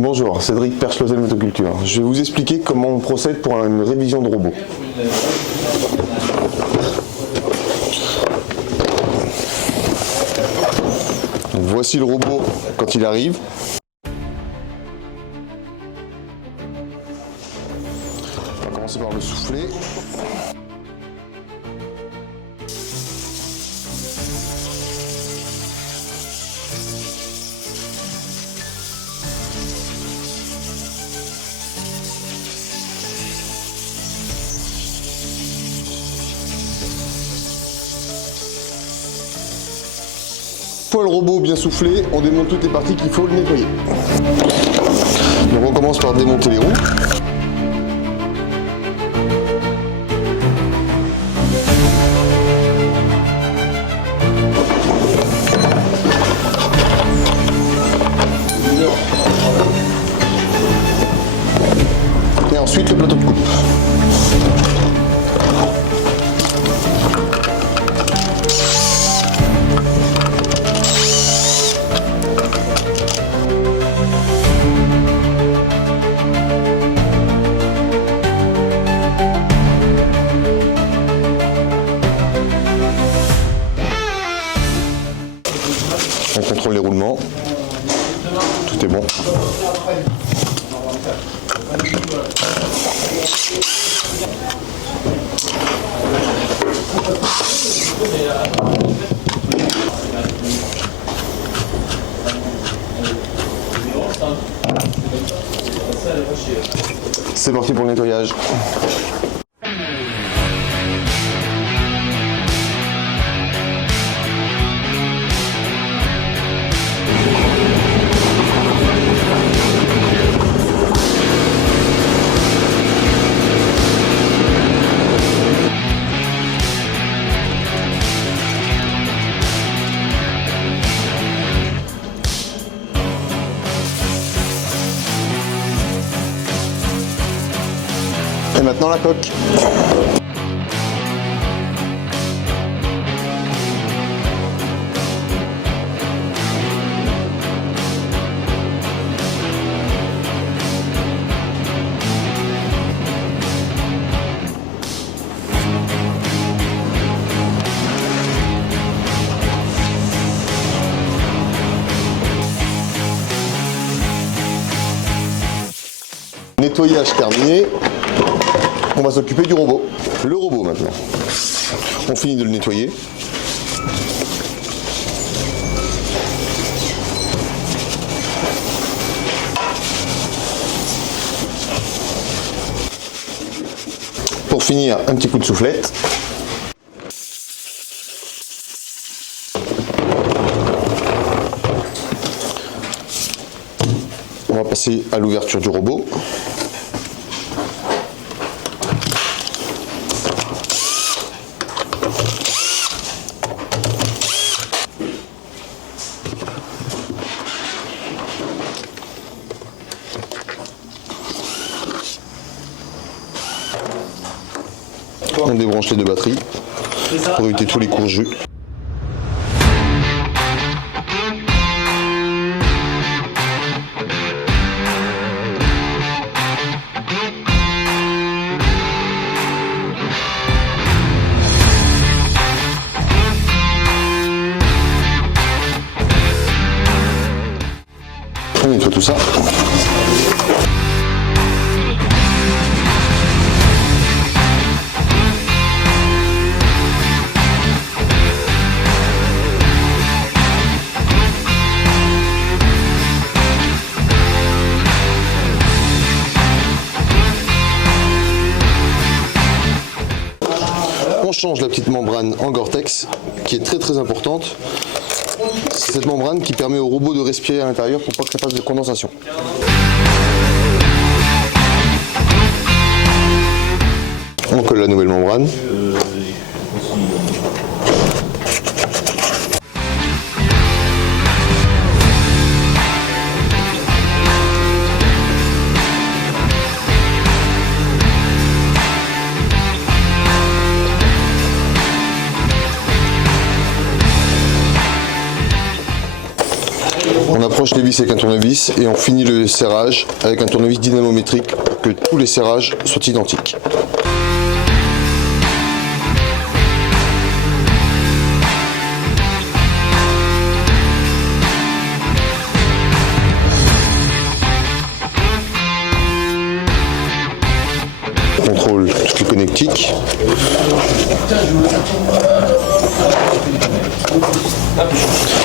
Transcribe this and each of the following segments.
Bonjour, Cédric Perche-Lozel Motoculture. Je vais vous expliquer comment on procède pour une révision de robot. Donc, voici le robot quand il arrive. On va commencer par le souffler. Une fois le robot bien soufflé, on démonte toutes les parties qu'il faut le nettoyer. Donc on commence par démonter les roues. Et ensuite le plateau de coupe. On contrôle les roulements, tout est bon. C'est parti pour le nettoyage. Et maintenant la coque. Nettoyage terminé. On va s'occuper du robot. Le robot maintenant. On finit de le nettoyer. Pour finir, un petit coup de soufflette. On va passer à l'ouverture du robot. On débranche les deux batteries pour éviter tous les courts-jus. On nettoie tout ça. On change la petite membrane en Gore-Tex qui est très importante. C'est cette membrane qui permet au robot de respirer à l'intérieur pour pas que ça fasse de condensation. On colle la nouvelle membrane. On approche les vis avec un tournevis et on finit le serrage avec un tournevis dynamométrique pour que tous les serrages soient identiques. On contrôle toutes les connectiques.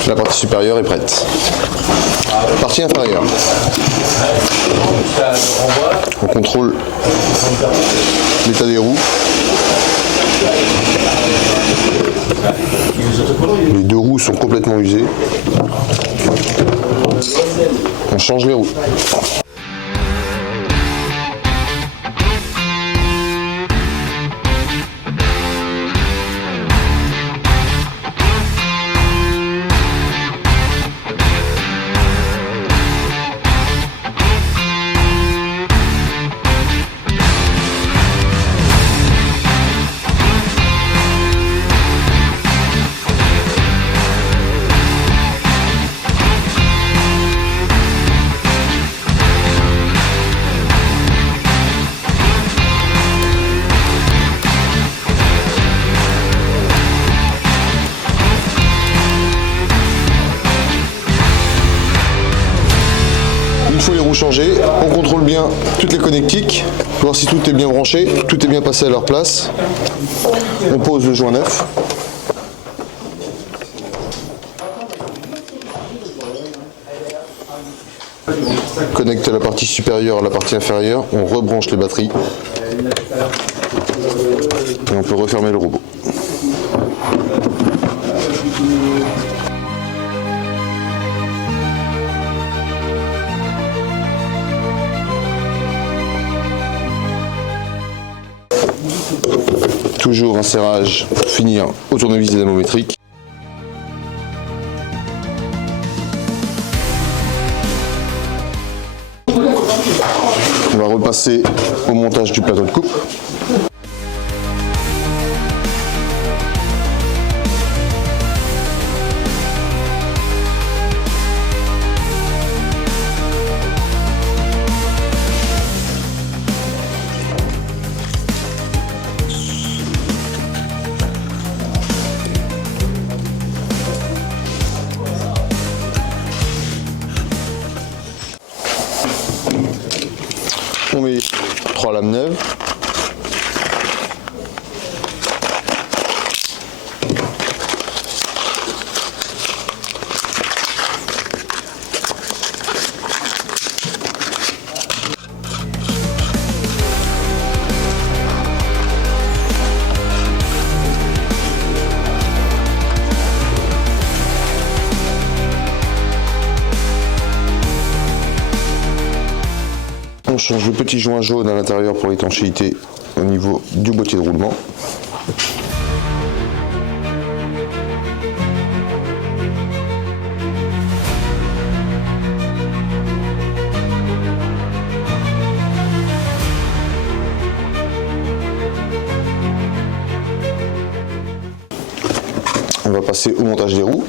La partie supérieure est prête. Partie inférieure. On contrôle l'état des roues. Les deux roues sont complètement usées. On change les roues. Une fois les roues changées, on contrôle bien toutes les connectiques, voir si tout est bien branché, tout est bien passé à leur place. On pose le joint neuf. Connecte la partie supérieure à la partie inférieure, on rebranche les batteries et on peut refermer le robot. Toujours un serrage pour finir au tournevis dynamométrique. On va repasser au montage du plateau de coupe. On met 3 lames neuves. On change le petit joint jaune à l'intérieur pour l'étanchéité au niveau du boîtier de roulement. On va passer au montage des roues.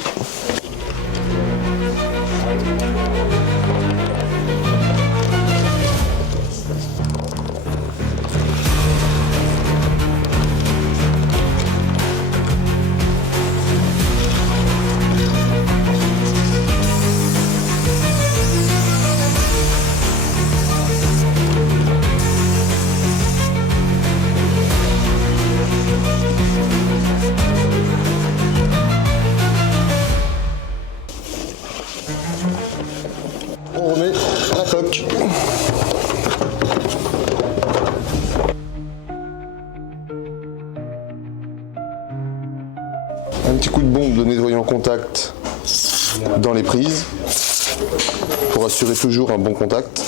On remet la coque. Un petit coup de bombe de nettoyant contact dans les prises pour assurer toujours un bon contact.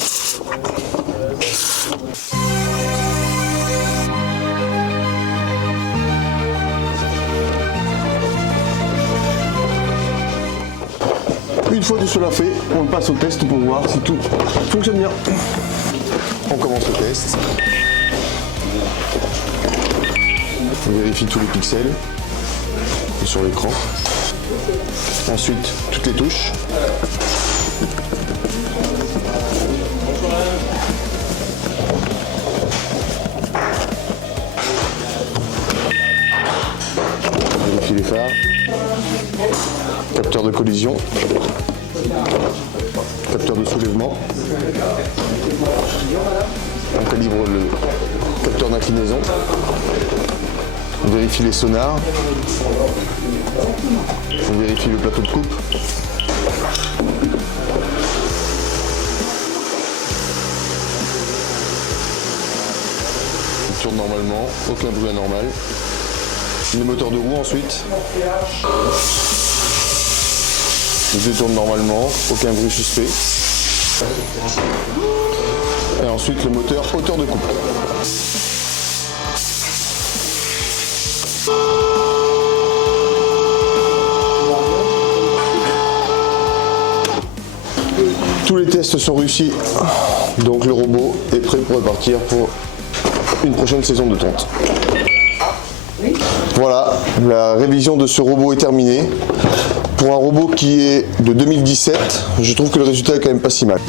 Une fois tout cela fait, on passe au test pour voir si tout fonctionne bien. On commence le test. On vérifie tous les pixels sur l'écran. Ensuite, toutes les touches. de collision, capteur de soulèvement. On calibre le capteur d'inclinaison. On vérifie les sonars. On vérifie le plateau de coupe. Il tourne normalement, aucun bruit anormal. Les moteurs de roue ensuite. Les deux tournent normalement, aucun bruit suspect. Et ensuite le moteur hauteur de coupe. Tous les tests sont réussis, donc le robot est prêt pour repartir pour une prochaine saison de tonte. Voilà, la révision de ce robot est terminée. Pour un robot qui est de 2017, je trouve que le résultat est quand même pas si mal.